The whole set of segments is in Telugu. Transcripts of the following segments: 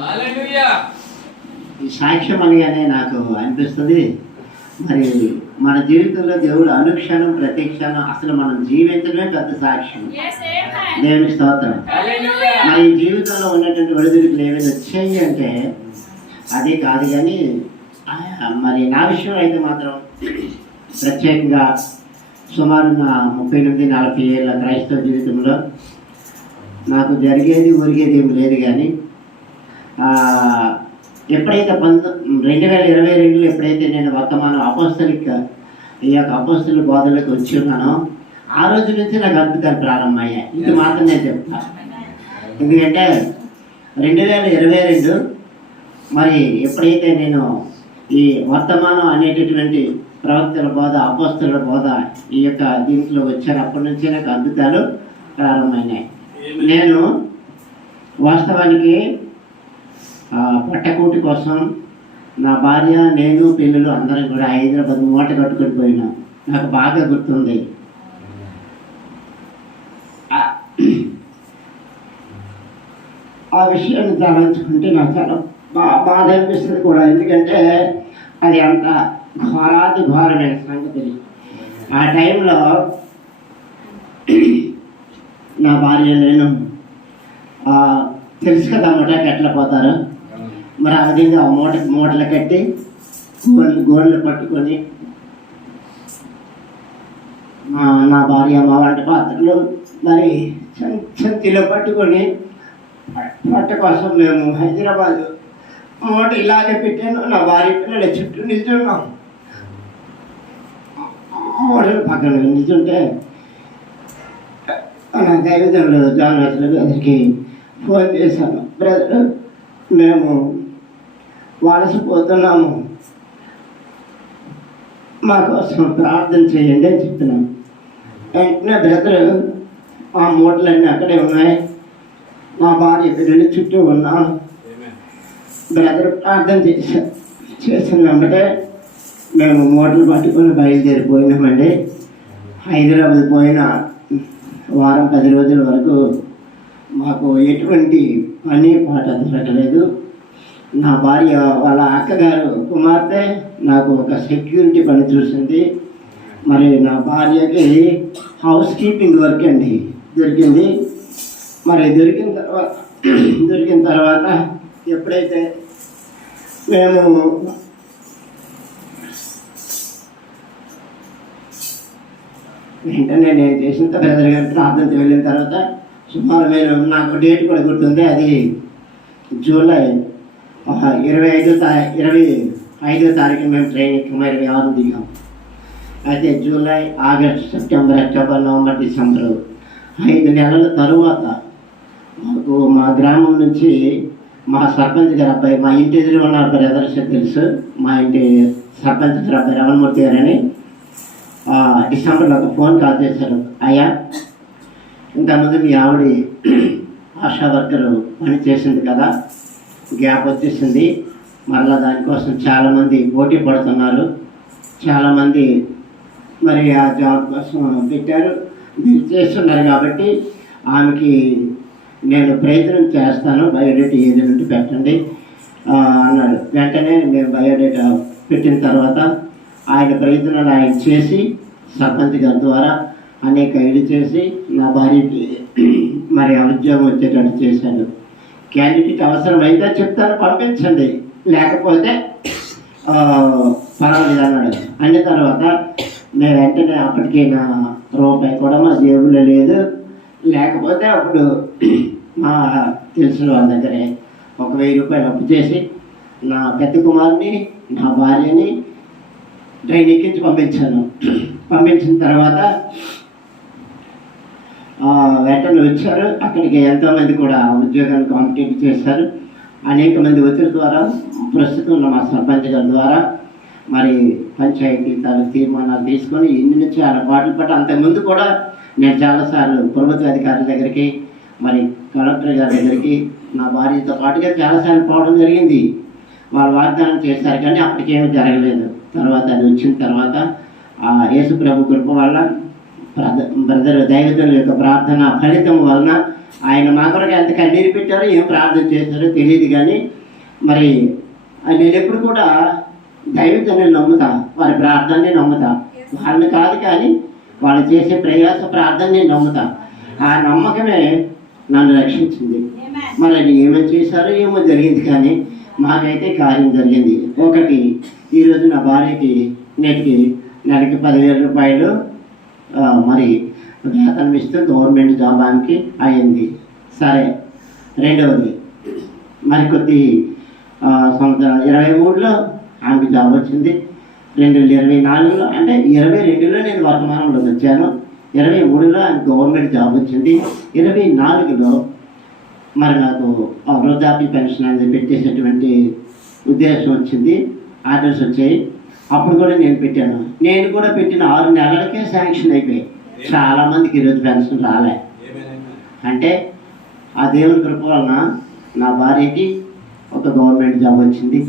హల్లెలూయా ఈ సాక్ష్యం అనగానే నాకు అనిపిస్తుంది. మరి మన జీవితంలో దేవుడు అనుక్షణం ప్రతి క్షణం అసలు మనం జీవించడమే పెద్ద సాక్ష్యం. దేవుని స్తోత్రం. హల్లెలూయా మరి జీవితంలో ఉన్నటువంటి ఒడిదుడుకులు ఏమైనా వచ్చాయి అంటే అది కాదు కానీ ఆ, మరి నా విషయం అయితే మాత్రం ప్రత్యేకంగా సుమారు నా ముప్పై ఎనిమిది నలభై ఏళ్ళ క్రైస్తవ జీవితంలో నాకు జరిగేది ఒరిగేది ఏమి లేదు కానీ ఎప్పుడైతే పంత రెండు వేల ఇరవై రెండులో ఎప్పుడైతే నేను వర్తమానం అపోస్తలిక ఈ యొక్క అపోస్తల బోధలకు వచ్చి ఉన్నానో ఆ రోజు నుంచి నాకు అద్భుతాలు ప్రారంభమయ్యాయి. ఇది మాత్రం నేను చెప్తాను ఎందుకంటే రెండు వేల ఇరవై రెండు మరి ఎప్పుడైతే నేను ఈ వర్తమానం అనేటటువంటి ప్రవక్తల బోధ అపోస్తుల బోధ ఈ యొక్క దీంట్లో వచ్చారు అప్పటి నుంచే నాకు అద్భుతాలు ప్రారంభమైనాయి. నేను వాస్తవానికి పట్టకూటి కోసం నా భార్య నేను పిల్లలు అందరం కూడా హైదరాబాద్ మూట కట్టుకొని పోయినాం. నాకు బాగా గుర్తుంది. ఆ- విషయాన్ని తలంచుకుంటే నాకు చాలా బా బాధ అనిపిస్తుంది కూడా. ఎందుకంటే అది అంత ఘోరాది ఘోరమైన సంగతి. ఆ టైంలో నా భార్య నేను తెలుసు కదా ముఠాకి ఎట్లా పోతారు? మరి ఆ విధంగా మూట మూటలు కట్టి గోళ్ళు గోళ్ళు పట్టుకొని మా నా భార్య మా వంట పాత్రలు మరి చం- చంతిలో పట్టుకొని పట్ట కోసం మేము హైదరాబాద్ మూట ఇలాగే పెట్టాను. నా భార్య పిల్లల చుట్టూ నిల్చున్నాం. మూటలు పక్కన నిల్చుంటే నా దైవతంలో జాన్ అసలు అందరికీ ఫోన్ చేశాను. బ్రదర్ మేము వలసపోతున్నాము మా కోసం ప్రార్థన చేయండి అని చెప్తున్నాను. వెంటనే బ్రదర్ ఆ మూటలన్నీ అక్కడే ఉన్నాయి. మా భార్య బిడ్డలు చుట్టూ ఉన్నాం బ్రదర్ ప్రార్థన చేశాం చేసిన వెంబటే మేము మూటలు పట్టుకొని బయలుదేరిపోయినామండి. హైదరాబాద్ పోయిన వారం పది రోజుల వరకు మాకు ఎటువంటి పని పాట దొరకలేదు నా భార్య వాళ్ళ అక్కగారు కుమార్తె నాకు ఒక సెక్యూరిటీ పని చూసింది. మరి నా భార్యకి హౌస్ కీపింగ్ వర్క్ అండి. దొరికింది. మరి దొరికిన తర్వాత దొరికిన తర్వాత ఎప్పుడైతే మేము వెంటనే నేను చేసిన బ్రదర్ గారు ప్రార్థనకి వెళ్ళిన తర్వాత సుమారు నేను నాకు డేట్ కూడా గుర్తుంది. అది జూలై ఇరవై ఐదో తారీ ఇరవై ఐదో తారీఖు మేము ట్రైన్ ఎక్కి ఇరవై ఆరు దిగాం అయితే July August September October November December ఐదు నెలల తరువాత మాకు మా గ్రామం నుంచి మా సర్పంచ్ గారు అబ్బాయి మా ఇంటి ఎదురు ఉన్న బ్రదర్స్ తెలుసు? మా ఇంటి సర్పంచ్ గారు అబ్బాయి రమణమూర్తి గారని డిసెంబర్లో ఒక ఫోన్ కాల్ చేశారు. అయ్యా ఇంతకుముందు మీ ఆవిడ ఆశా వర్కర్ పని చేసింది కదా గ్యాప్ వచ్చేసింది. మరలా దానికోసం చాలామంది పోటీ పడుతున్నారు. చాలామంది మరి ఆ జాబ్ కోసం పెట్టారు. మీరు చేస్తున్నారు కాబట్టి ఆమెకి నేను ప్రయత్నం చేస్తాను. బయోడేటా ఏది ఉంటే పెట్టండి. అన్నాడు. వెంటనే మేము బయోడేటా పెట్టిన తర్వాత ఆయన ప్రయత్నాలు ఆయన చేసి సర్పంచ్ గారి ద్వారా అనేక ఇది చేసి నా భార్యకి మరి ఉద్యోగం వచ్చేటట్టు చేశాడు. క్యాండిడేట్ అవసరమైతే చెప్తాను పంపించండి. లేకపోతే పర్వాలేదు అన్నాడు. అన్న తర్వాత నేను వెంటనే అప్పటికే నా రూపాయి కూడా మా జేబులో లేదు. లేకపోతే అప్పుడు మా తెలిసిన వాళ్ళ దగ్గరే ఒక వెయ్యి రూపాయలు అప్పు చేసి నా పెద్ద కుమారుని నా భార్యని ట్రైన్ ఎక్కించి పంపించాను. పంపించిన తర్వాత వెంటనే వచ్చారు. అక్కడికి ఎంతోమంది కూడా ఉద్యోగాన్ని కాంపిటేట్ చేశారు. అనేక మంది ఒత్తిడి ద్వారా ప్రస్తుతం ఉన్న మా సర్పంచ్ గారి ద్వారా మరి పంచాయతీ తాను తీర్మానాలు తీసుకొని ఇన్ని నుంచి చాలా పాటలు అంతకుముందు కూడా నేను చాలాసార్లు ప్రభుత్వ అధికారుల దగ్గరికి మరి కలెక్టర్ గారి దగ్గరికి నా భార్యతో పాటుగా చాలాసార్లు పోవడం జరిగింది. వాళ్ళు వాగ్దానం చేశారు కానీ అప్పటికేమీ జరగలేదు. తర్వాత అది వచ్చిన తర్వాత ఆ యేసు ప్రభు కృప వల్ల బ్రదర్ దైవజనుల యొక్క ప్రార్థన ఫలితం వలన ఆయన మా కొరకు ఎంత కన్నీరు పెట్టారో ఏం ప్రార్థన చేశారో తెలియదు కానీ మరి నేను ఎప్పుడు కూడా దైవజనులు నమ్ముతా వారి ప్రార్థనని నమ్ముతా. వాళ్ళని కాదు కానీ వాళ్ళు చేసే ప్రయాస ప్రార్థనని నమ్ముతా. ఆ నమ్మకమే నన్ను రక్షించింది. మరి అది ఏమో చేశారో ఏమో జరిగింది కానీ మాకైతే కార్యం జరిగింది. ఒకటి ఈరోజు నా భార్యకి నెలకి నెలకి పదివేల రూపాయలు మరి వేతనం ఇస్తూ గవర్నమెంట్ జాబ్ ఆమెకి అయింది. సరే. రెండవది మరికొద్ది కొద్ది సంవత్సరం ఇరవై మూడులో ఆమెకి జాబ్ వచ్చింది. రెండు వేల ఇరవై నాలుగులో అంటే ఇరవై రెండులో నేను వర్తమానంలోకి వచ్చాను. ఇరవై మూడులో ఆమె గవర్నమెంట్ జాబ్ వచ్చింది. ఇరవై నాలుగులో మరి నాకు వృద్ధాప్య పెన్షన్ అనేది పెట్టేసేటువంటి ఉద్దేశం వచ్చింది. ఆర్డర్స్ వచ్చాయి. అప్పుడు కూడా నేను పెట్టాను. నేను కూడా పెట్టిన ఆరు నెలలకే శాంక్షన్ అయిపోయాయి. చాలా మందికి ఈరోజు పెన్షన్ రాలే. అంటే ఆ దేవుని కృప వలన నా భార్యకి ఒక గవర్నమెంట్ జాబ్ వచ్చింది.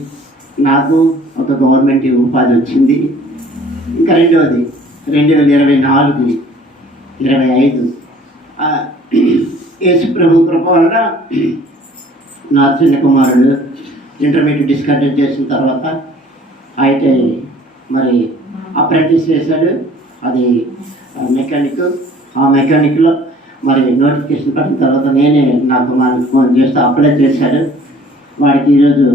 నాకు ఒక గవర్నమెంట్ ఉపాధి వచ్చింది. ఇంకా రెండవది రెండు వేల ఇరవై నాలుగు ఇరవై ఐదు. యేసు ప్రభు కృప వలన నా చిన్న కుమారుడు ఇంటర్మీడియట్ డిస్కంటిన్యూ చేసిన తర్వాత అయితే మరి అప్రెంటిస్ చేశాడు. అది మెకానిక్ ఆ మెకానిక్లో మరి నోటిఫికేషన్ పడిన తర్వాత నేనే నా కుమారుడికి ఫోన్ చేస్తే అప్లై చేశాడు వాడికి ఈరోజు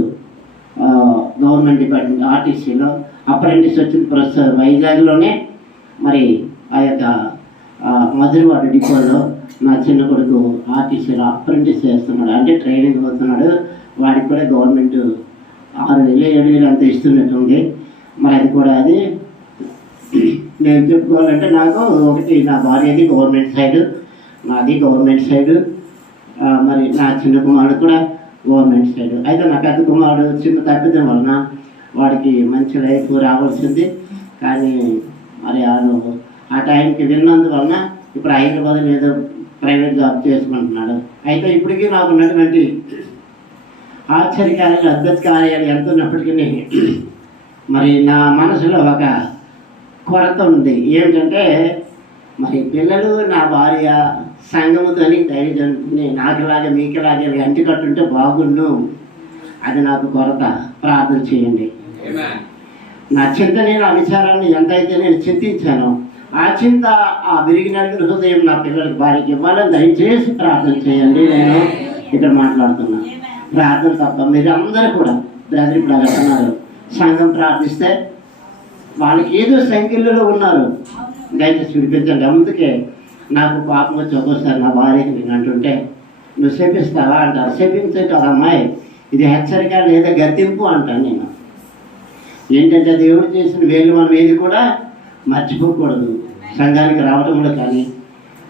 గవర్నమెంట్ డిపార్ట్మెంట్ ఆర్టీసీలో అప్రెంటిస్ వచ్చిన ప్రస్తుతం వైజాగ్లోనే మరి ఆ యొక్క మధురవాడ డిపోలో నా చిన్న కొడుకు ఆర్టీసీలో అప్రెంటిస్ చేస్తున్నాడు. అంటే ట్రైనింగ్ పోతున్నాడు వాడికి కూడా గవర్నమెంట్ ఆరు వేలు ఏడు వేలు అంత ఇస్తున్నట్టుంది. మరి అది కూడా అది. నేను చెప్పుకోవాలంటే నాకు ఒకటి నా భార్యది గవర్నమెంట్ సైడ్ నాది గవర్నమెంట్ సైడ్ మరి నా చిన్న కుమారుడు కూడా గవర్నమెంట్ సైడ్ అయితే నా పెద్ద కుమారుడు చిన్న తప్పిదం వలన వాడికి మంచి లైఫ్ రావాల్సింది. కానీ మరి వాడు ఆ టైంకి విన్నందువలన ఇప్పుడు హైదరాబాద్ ఏదో ప్రైవేట్ జాబ్ చేసుకుంటున్నాడు. అయితే ఇప్పటికీ నాకు ఉన్నటువంటి ఆశ్చర్యకార్యాలు అద్భుత కార్యాలు ఎంత ఉన్నప్పటికీ మరి నా మనసులో ఒక కొరత ఉంది. ఏమిటంటే మరి పిల్లలు నా భార్య సంగముతోని ధైర్యం నాకులాగా మీకులాగా అంటి కట్టుంటే బాగుండు. అది నాకు కొరత. ప్రార్థన చేయండి. నా చింతని నా విచారాన్ని ఎంతైతే నేను చింతించానో ఆ చింత ఆ విరిగిన హృదయం నా పిల్లలకి భార్యకి ఇవ్వాలని దయచేసి ప్రార్థన చేయండి. నేను ఇక్కడ మాట్లాడుతున్నా. ప్రార్థన తప్ప మీరు అందరూ కూడా బ్రదర్ ఇప్పుడు అలా అన్నారు సంఘం ప్రార్థిస్తే వాళ్ళకి ఏదో సంఖ్యలో ఉన్నారు. దయచేసి విడిపించండి. అందుకే నాకు పాపం వచ్చి ఒక్కోసారి నా భార్యకి నేను అంటుంటే నువ్వు శపిస్తావా? అంటారు. శపించే కదా అమ్మాయి ఇది హెచ్చరిక లేదా గతింపు అంటాను నేను. ఏంటంటే దేవుడు చేసిన వేలు మనం ఏది కూడా మర్చిపోకూడదు. సంఘానికి రావడంలో కానీ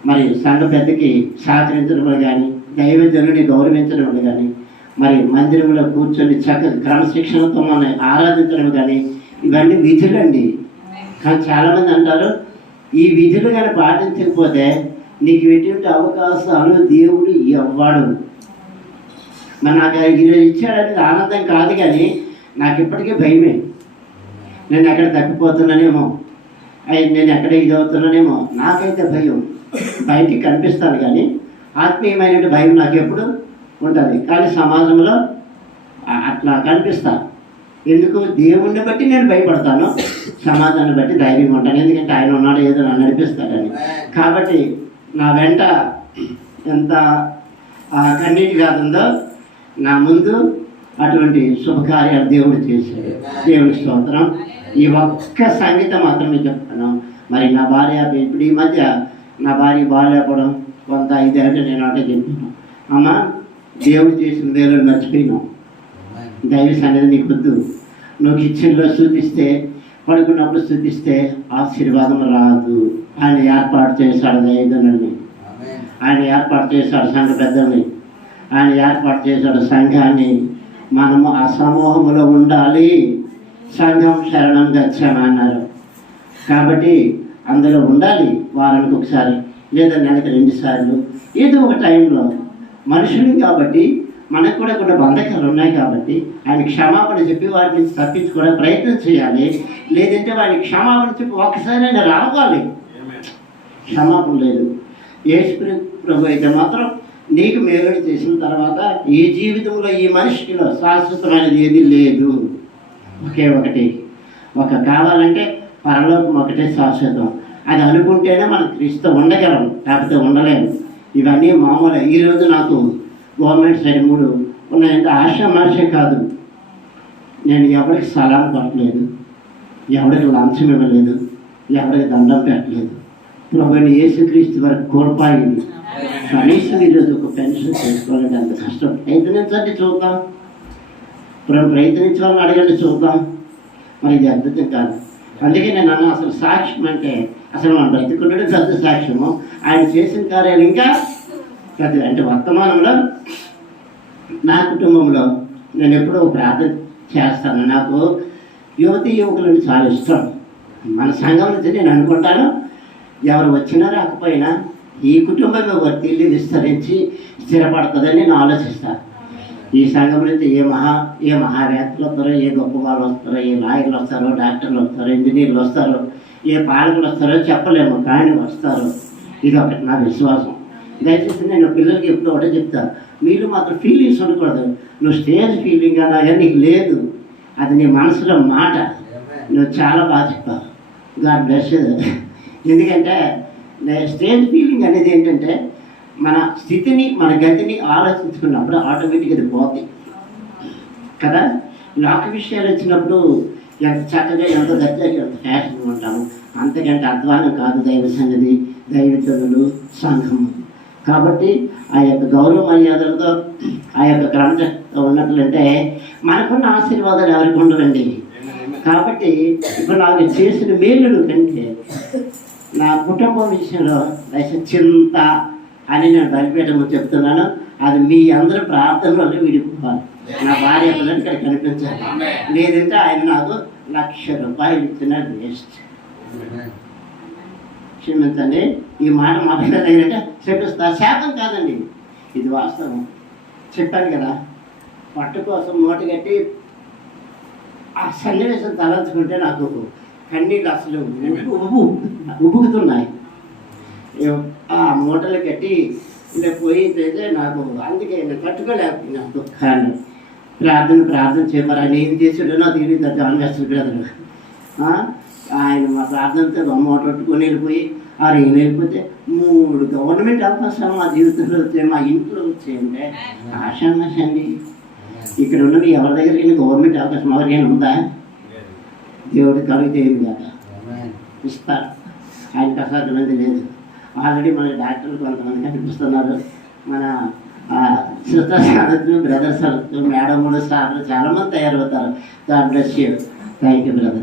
మరి సంఘ పెద్దకి సహకరించడంలో కానీ దైవజనుని గౌరవించడంలో కానీ మరి మందిరంలో కూర్చొని చక్కగా క్రమశిక్షణతో మనం ఆరాధించడం కానీ ఇవన్నీ విధులండి కానీ చాలామంది అంటారు ఈ విధులు కానీ పాటించకపోతే నీకు ఎటువంటి అవకాశాలు దేవుడు ఇవ్వడు. మరి నాకు ఈరోజు ఇచ్చాడనేది ఆనందం కాదు కానీ నాకు ఇప్పటికీ భయమే. నేను ఎక్కడ తప్పిపోతున్నానేమో అయ్యి నేను ఎక్కడ ఇది అవుతున్నానేమో నాకైతే భయం. బయటికి కనిపిస్తాను కానీ ఆత్మీయమైనటువంటి భయం నాకు ఎప్పుడు ఉంటుంది. కానీ సమాజంలో అట్లా కనిపిస్తాను ఎందుకు? దేవుణ్ణి బట్టి నేను భయపడతాను. సమాజాన్ని బట్టి ధైర్యం ఉంటాను. ఎందుకంటే ఆయన ఉన్నాడు ఏదో నన్ను నడిపిస్తాడని. కాబట్టి నా వెంట ఎంత కన్నీటి వ్యాధి ఉందో నా ముందు అటువంటి శుభకార్యాలు దేవుడు చేశాడు. దేవుడి స్తోత్రం. ఈ ఒక్క సంగీతం మాత్రమే చెప్తాను. మరి నా భార్య ఇప్పుడు ఈ మధ్య నా భార్య బాగాలేకపోవడం కొంత ఇదేంటే నేను అంటే చెప్పాను అమ్మ దేవుడు చేసిన వేలు మర్చిపోయినాం దైవ సన్నిధి నీకు వద్దు. నువ్వు కిచెన్లో స్థుతిస్తే పడుకున్నప్పుడు స్థుతిస్తే ఆశీర్వాదం రాదు. ఆయన ఏర్పాటు చేశాడు దైవజనుల్ని. ఆయన ఏర్పాటు చేశాడు సంఘ పెద్దల్ని. ఆయన ఏర్పాటు చేశాడు సంఘాన్ని. మనము ఆ సమూహంలో ఉండాలి. సంఘం శరణం గచ్చామన్నారు కాబట్టి అందులో ఉండాలి. వారానికి ఒకసారి లేదా నెలకు రెండు సార్లు. ఏదో ఒక టైంలో మనుషులు కాబట్టి మనకు కూడా కొన్ని బంధకాలు ఉన్నాయి కాబట్టి ఆయన క్షమాపణ చెప్పి వాటి నుంచి తప్పించుకోవడం ప్రయత్నం చేయాలి. లేదంటే వాడిని క్షమాపణ చెప్పి ఒకసారి ఆయన రావాలి. క్షమాపణ లేదు. యేసు ప్రభు అయితే మాత్రం నీకు మేలు చేసిన తర్వాత ఈ జీవితంలో ఈ మనిషిలో శాశ్వతమైనది ఏది లేదు. ఒకే ఒకటి. ఒక కావాలంటే పరలోకం ఒకటే శాశ్వతం. అది అనుకుంటేనే మనం క్రీస్తు ఉండగలం లేకపోతే ఉండలేము. ఇవన్నీ మామూలు. ఈరోజు నాకు గవర్నమెంట్ సైడ్ మూడు ఉన్నాయంటే ఆశ మాష కాదు. నేను ఎవరికి సలాం కొట్టలేదు ఎవరికి లంచం ఇవ్వలేదు. ఎవరికి దండం పెట్టలేదు. ప్రభుని యేసుక్రీస్తు వరకు కోల్పోయింది కనీసం ఈరోజు ఒక పెన్షన్ చేసుకోవాలంటే అంత కష్టం. ప్రయత్నించండి చూద్దాం. ప్రయత్నించాలని అడగండి చూద్దాం. మరి ఇది అద్భుతం కాదు. అందుకే నేను అన్న అసలు సాక్ష్యం అంటే అసలు మన బ్రతికుండడం పెద్ద సాక్ష్యము. ఆయన చేసిన కార్యాలు ఇంకా పెద్ద అంటే వర్తమానంలో నా కుటుంబంలో నేను ఎప్పుడూ ప్రార్థన చేస్తాను. నాకు యువతి యువకులను చాలా ఇష్టం. మన సంఘం నుంచి నేను అనుకుంటాను ఎవరు వచ్చినా రాకపోయినా ఈ కుటుంబం వర్తిల్లి విస్తరించి స్థిరపడుతుందని నేను ఆలోచిస్తాను. ఈ సంఘం నుంచి ఏ మహా ఏ మహావేత్తలు వస్తారో ఏ గొప్ప వాళ్ళు వస్తారో ఏ లాయర్లు వస్తారో డాక్టర్లు వస్తారో ఇంజనీర్లు వస్తారో ఏ పాలకులు వస్తారో చెప్పలేము కానీ వస్తారు. ఇది ఒకటి నా విశ్వాసం. దయచేసి నేను పిల్లలకి ఎప్పుడు ఒకటే చెప్తాను మీరు మాత్రం ఫీలింగ్స్ ఉండకూడదు. నువ్వు స్టేజ్ ఫీలింగ్ అలాగే నీకు లేదు. అది నీ మనసులో మాట. నువ్వు చాలా బాగా చెప్పావు. గాడ్ బ్లెస్ ఎందుకంటే స్టేజ్ ఫీలింగ్ అనేది ఏంటంటే మన స్థితిని మన గతిని ఆలోచించుకున్నప్పుడు ఆటోమేటిక్గా అది పోతుంది కదా? నాకు విషయాలు వచ్చినప్పుడు ఎంత చక్కగా ఎంత దర్జాగా ఎంత ఫ్యాషన్ ఉంటాము. అంతకంటే అధ్వానం కాదు దైవ సంగతి దైవతనులు సంఘము. కాబట్టి ఆ యొక్క గౌరవ మర్యాదలతో ఆ యొక్క క్రమశక్తితో ఉన్నట్లంటే మనకున్న ఆశీర్వాదాలు ఎవరికి ఉండవండి? కాబట్టి ఇప్పుడు నాకు చేసిన మేలుడు కంటే నా కుటుంబం విషయంలో దశ చింత అని నేను బలిపేటము చెప్తున్నాను. అది మీ అందరి ప్రార్థనలో విడిపోవాలి. నా భార్య పిల్లలు ఇక్కడ కనిపించాలి లేదంటే ఆయన నాకు లక్ష రూపాయలు ఇచ్చిన వేస్ట్. క్షమించండి. ఈ మాట మాట్లాడలేదంటే చెప్పిస్తా. శాపం కాదండి. ఇది వాస్తవం. చెప్పాను కదా పట్టు కోసం మూట కట్టి ఆ సన్నివేశం తలంచుకుంటే నాకు కన్నీళ్ళు అసలు ఉబ్బు ఉబ్బు ఉబ్బుకుతున్నాయి. ఏ- ఆ మూటలు కట్టి ఇలా పోయితే నాకు అందుకే నేను తట్టుకోలేకపోయినా దుఃఖాన్ని ప్రార్థన ప్రార్థన చేయమని ఆయన ఏం చేసాడో తెలియదు జాన్ వెస్టర్ బ్రదర్ ఆ, ఆయన మా ప్రార్థనతో మూట పట్టుకొని వెళ్ళిపోయి ఆ ఏం వెళ్ళిపోతే మూడు గవర్నమెంట్ అవకాశాలు మా జీవితంలో వచ్చాయి మా ఇంట్లో వచ్చాయంటే ఆశామాషండి ఇక్కడ ఉన్నవి ఎవరి దగ్గరికి గవర్నమెంట్ అవకాశం ఎవరికైనా ఉందా? దేవుడి కలిగితే కాక ఇస్తారు ఆయనకు అసాధ్యమైనది లేదు. ఆల్రెడీ మన డాక్టర్లు కొంతమంది కనిపిస్తున్నారు. మన సిస్టర్స్ అనొచ్చు బ్రదర్స్ మేడం కూడా స్టాఫ్లు చాలామంది తయారవుతారు. God bless you. Thank you brother.